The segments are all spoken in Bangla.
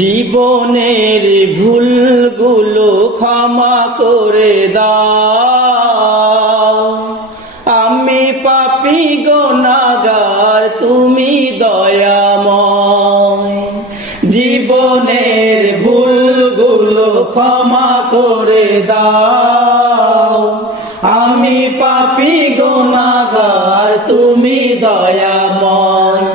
জীবনের ভুলগুলো ক্ষমা করে দাও। আমি পাপি গোনাগার, তুমি দয়াময়। জীবনের ভুলগুলো ক্ষমা করে দাও। আমি পাপি গোনাগার, তুমি দয়াময়।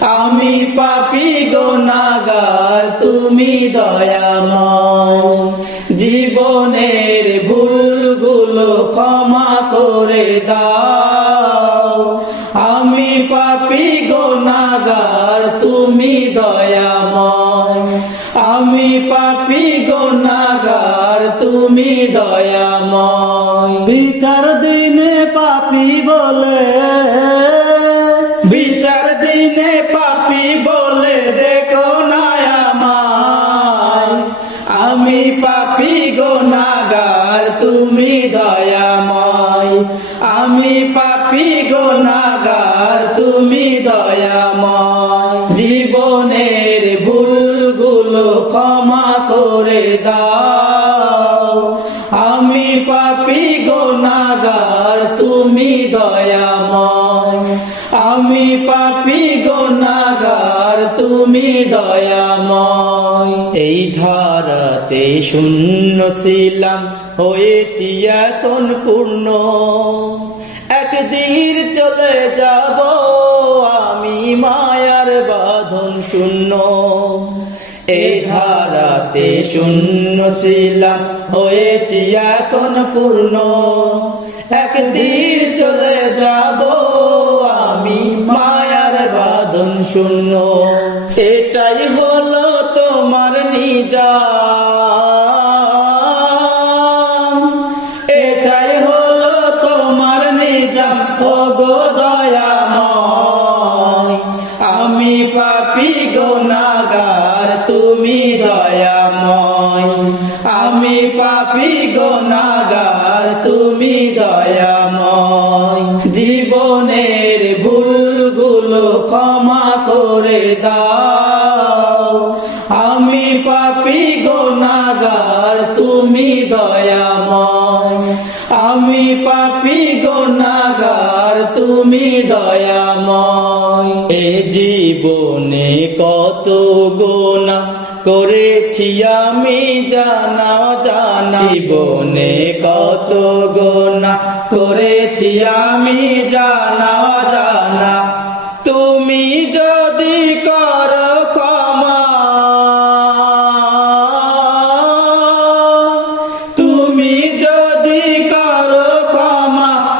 আমি পাপি গোনাগার তুমি দয়াময়। জীবনের ভুলগুলো ক্ষমা করে দাও। আমি পাপি গোনাগার, তুমি দয়াময়। আমি পাপি গোনাগার, তুমি দয়াময়। বিচার দিনে পাপি বলে পাপি গোনাগার, তুমি দয়াময়। আমি পাপি গোনাগার, তুমি দয়াময়। জীবনের ভুলগুলো ক্ষমা করে দাও। আমি পাপি গোনাগার, তুমি দয়াময়। আমি পাপি গোনাগার তুমি দয়াময়। এই ধারাতে শূন্য ছিলাম, হয়েছি এখন পূর্ণ। একদিন চলে যাব, আমি মায়ার বাঁধন শূন্য। এই ধারাতে শূন্য ছিলাম, হয়েছি এখন পূর্ণ। একদিন চলে যাব শূন্য। এটাই হলো তোমার নিজা পাপি গোনাগার তুমি দয়াময়। আমি পাপি গোনাগার তুমি দয়াময়। এ জীবনে কত গোনা করেছি আমি জানা জানা। জীবনে কত গোনা করেছি আমি জানা জানা। তুমি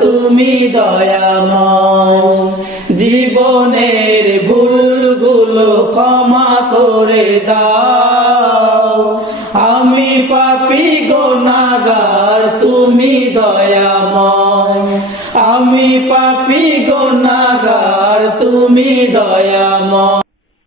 তুমি দয়াময়। জীবনের ভুলগুলো ক্ষমা করে দাও। আমি পাপি গোনাগার, তুমি দয়াময়। আমি পাপি গোনাগার, তুমি দয়াময়।